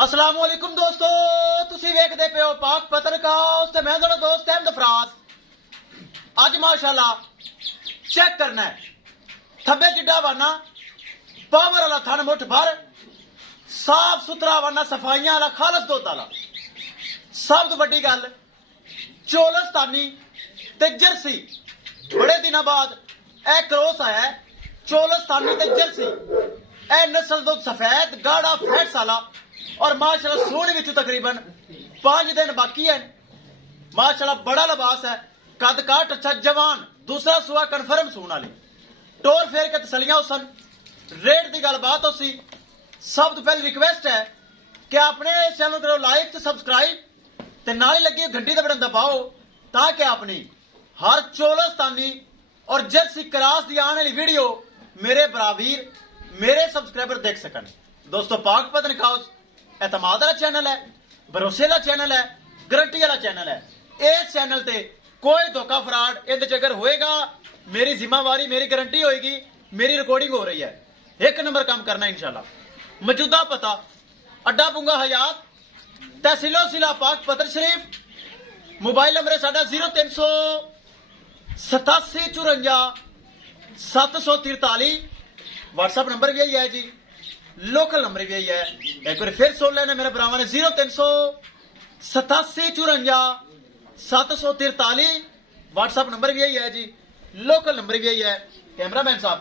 अस्सलाम वालेकुम दोस्तों, तुसी वेखदे पे हो पाक पत्रकार ते मैं तुहाडा दोस्त अहमद फराज। अज माशाल्लाह चेक करना है थब्बे जिड्डा वाना पावर वाला थन मुठ भर साफ सुथरा वाना सफाइयां वाला खालस दुध वाला। सब तो वड्डी गल चोलस्तानी ते जर्सी बड़े दिनों बाद ए क्रॉस आया है। चोलस्तानी ते जर्सी ए नस्ल दुध सफेद गाढ़ा फैट्स वाला और माशाल्लाह सोने विच तकरीबन 5 दिन बाकी है। माशाल्लाह बड़ा लिबास है, कद काट अच्छा जवान, दूसरा सुआ कन्फर्म सून वाली टोर फेर के तसलियां उसन रेट की गलबात हो सी। सब तो पहले रिक्वेस्ट है कि अपने चैनल करो लाइक तो सब्सक्राइब ते नाल ही लगी घंटी का बटन दबाओ ताकि अपनी हर चोलस्तानी और जर्सी क्रॉस की आने वाली वीडियो मेरे बरावीर मेरे सब्सक्राइबर देख सकन। दोस्तों पाक पतन हाउस एतमाद वाला चैनल है, भरोसे वाला चैनल है, गारंटी वाला चैनल है। इस चैनल ते कोई धोखा फ्रॉड इहदे च अगर होएगा मेरी जिम्मेवारी मेरी गारंटी होएगी। मेरी रिकॉर्डिंग हो रही है, एक नंबर काम करना इंशाल्लाह। मौजूदा पता अड्डा पुंगा हयात तहसीलो सिला पाक पत्र शरीफ। मोबाइल नंबर है साडा 0387 54 743। व्हाट्सएप नंबर भी यही है जी, लोकल नंबर भी यही है। एक बार फिर सुन लेना मेरे भरावां ने 0387 54 743। व्हाट्सएप नंबर भी यही है जी, लोकल नंबर भी यही है। कैमरामैन साहब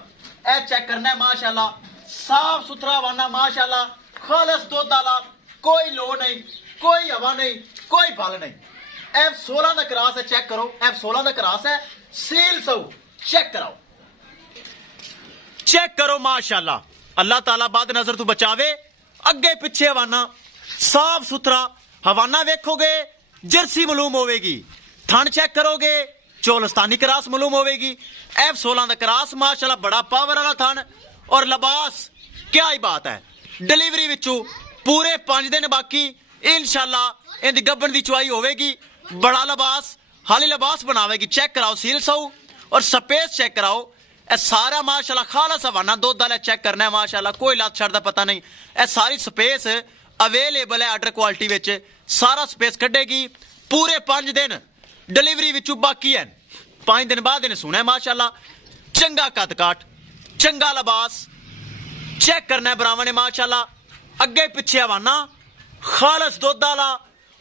ए चेक करना है माशाल्लाह साफ सुथरा वाना माशाल्लाह खालस दुध वाला, कोई लो नहीं, कोई हवा नहीं, कोई बल नहीं। F16 का क्रॉस है, चेक करो F16 का क्रॉस है, सील सऊ चेक कराओ, चेक करो माशाल्लाह। अल्लाह ताला बाद नजर तू बचावे। अगे पिछे हवाना साफ सुथरा हवाना वेखोगे जर्सी मालूम होवेगी, थन चेक करोगे चोलस्तानी क्रॉस मालूम होवेगी। F16 का क्रॉस माशाल्लाह बड़ा पावर वाला थन और लिबास क्या ही बात है। डिलीवरी विचू पूरे 5 दिन बाकी इंशाल्लाह इनकी गब्बन की चुआई होवेगी। बड़ा लिबास हाली लिबास बनावेगी। चेक कराओ सील सऊ और स्पेस चेक कराओ। ए सारा माशाल्लाह खालस हवाना दुध वाला चेक करना है माशाल्लाह, कोई लत छड़ दा पता नहीं। ए सारी स्पेस अवेलेबल है आर्डर क्वालिटी विच, सारा स्पेस कढेगी। पूरे 5 दिन डिलीवरी विचू बाकी है, 5 दिन बाद इन्हें सुना है माशाल्लाह। चंगा कद काट चंगा लिबास चेक करना है भरावां ने माशाल्लाह। अगे पिछे हवाना खालस दुध वाला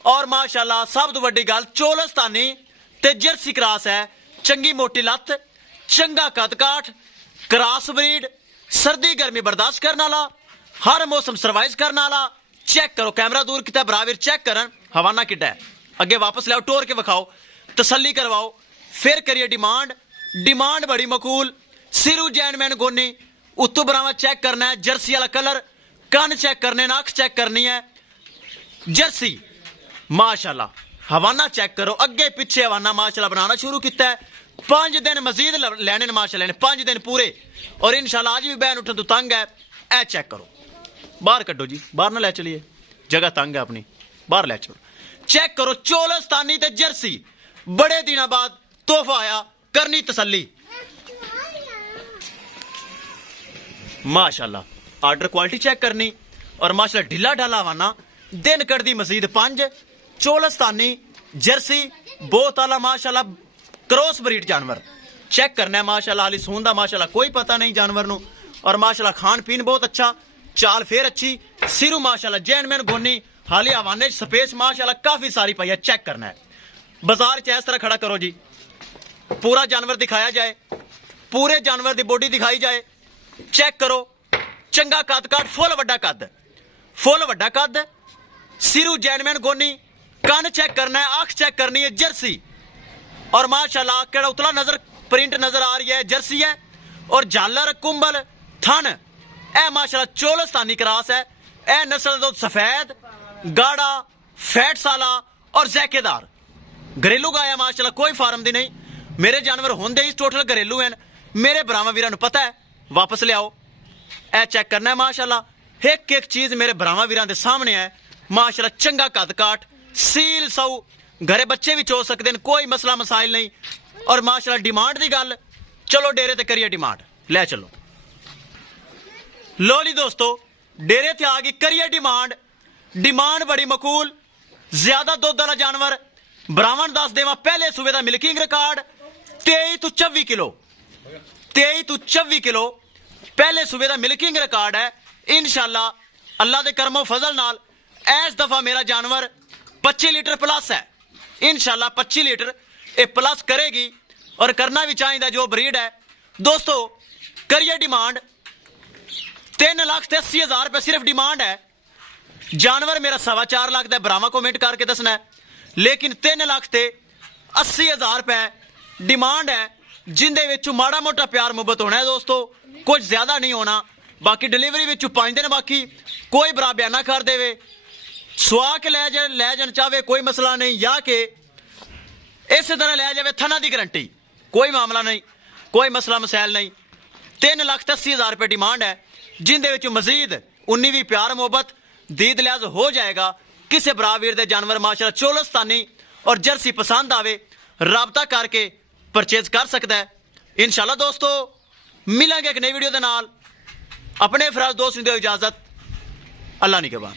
और माशाल्लाह सब तो वड्डी गल चोलस्तानी ते जर्सी क्रॉस है। चंगी मोटी लत, चंगा कद काठ, क्रॉस ब्रीड, सर्दी गर्मी बर्दाश्त करने वाला, हर मौसम सर्वाइव करने वाला। चेक करो कैमरा दूर कितना बराबर चेक करन हवाना किड्डा है। अगे वापस लियाओ टोर के विखाओ, तसल्ली करवाओ, फिर करिए डिमांड। डिमांड बड़ी मकूल, सिरू जैनमैन गोनी उत्तों बरावा चेक करना है। जर्सी वाला कलर, कन चेक करने, नख चेक करनी है। जर्सी माशाल्लाह हवाना चेक करो। अगे पिछे हवाना माशाल्लाह बनाना शुरू किया है। 5 दिन मजीद लेने माशाल्लाह ने 5 दिन पूरे और इंशाल्लाह आज भी बहन उठन तो तंग है। ए चेक करो, बाहर कड्डो जी, बाहर ना ले चलिए, जगह तंग है अपनी, बाहर ले चलो। चेक करो चोलस्तानी ते जर्सी बड़े दिनों बाद तोहफा आया, करनी तसल्ली माशाल्लाह। आर्डर क्वालिटी चेक करनी और माशाल्लाह ढिला ढाला वाना दिन कटदी मजीद 5। चोलस्तानी जर्सी बहुत आला माशाल्लाह क्रॉस ब्रीड जानवर चेक करना है माशाल्लाह। हाली सून दा माशाल्लाह कोई पता नहीं जानवर नू और माशाल्लाह खान पीन बहुत अच्छा, चाल फेर अच्छी, सिरू माशाल्लाह जैनमैन गोनी, हाली हवाने स्पेस माशाल्लाह काफी सारी पई है। चेक करना है बाजार च इस तरह खड़ा करो जी, पूरा जानवर दिखाया जाए, पूरे जानवर की बॉडी दिखाई जाए। चेक करो चंगा कद काट, फुल वड्डा कद, फुल वड्डा कद, सिरू जैनमैन गोनी। कन चेक करना है, अख चेक करनी है। जर्सी और माशाल्लाह केड़ा उतला नजर प्रिंट नजर आ रही है, जर्सी है और झालर कुंबल थन ए माशाल्लाह चोलस्तानी क्रॉस है। ए नस्ल दुध सफेद गाढ़ा फैट्स वाला और जैकेदार घरेलू गाय है माशाल्लाह, कोई फार्म दी नहीं। मेरे जानवर होंदे ही टोटल घरेलू हैं। मेरे भरावां वीरां नूं पता है, वापस ले आओ। ए चेक करना है माशाल्लाह, एक एक चीज मेरे भरावां वीरां दे सामने है माशाल्लाह। चंगा कद काट, सील सऊ, घरे बच्चे भी चो सकते हैं, कोई मसला मसाइल नहीं। और माशाल्लाह डिमांड की गल, चलो डेरे ते करिए डिमांड, ले चलो। लो जी दोस्तों डेरे ते आ गई करिए डिमांड। डिमांड बड़ी मकूल, ज्यादा दुध वाला जानवर ब्राह्मण दस देवा पहले सूबे का मिल्किंग रिकॉर्ड 23 तो 24 किलो, 23 तो 24 किलो पहले सूबे का मिल्किंग रिकॉर्ड है। इंशाअल्लाह अल्लाह के करमो फजल नाल इस दफा मेरा जानवर 25 लीटर प्लस है। इंशाअल्लाह 25 लीटर ये प्लस करेगी और करना भी चाहिए जो ब्रीड है। दोस्तों करिए डिमांड 3,80,000 रुपये सिर्फ डिमांड है। जानवर मेरा 4.25 लाख का, भरावा कमेंट करके दसना है, लेकिन 3,80,000 रुपये डिमांड है, जिंदे विच माड़ा मोटा प्यार मुहब्बत होना है दोस्तों, कुछ ज्यादा नहीं होना। बाकी डिलीवरी विच 5 दिन बाकी, कोई बरा बयाना कर देवे, सुआ के ले जान चाहे कोई मसला नहीं, या कि इस तरह ले जाए थना की गारंटी, कोई मामला नहीं, कोई मसला मसैल नहीं। 3,80,000 रुपये डिमांड है, जिंदे विच मजीद 19 भी प्यार मुहब्बत दीद लिहाज हो जाएगा। किसी भरा वीर दे जानवर माशाल्लाह चोलस्तानी और जर्सी पसंद आवे राबता करके परचेज कर सकता है। इंशाल्लाह दोस्तों मिलेंगे एक नई वीडियो के नाल। अपने फिराज दोस्त दो इजाजत, अल्लाह निगहबान।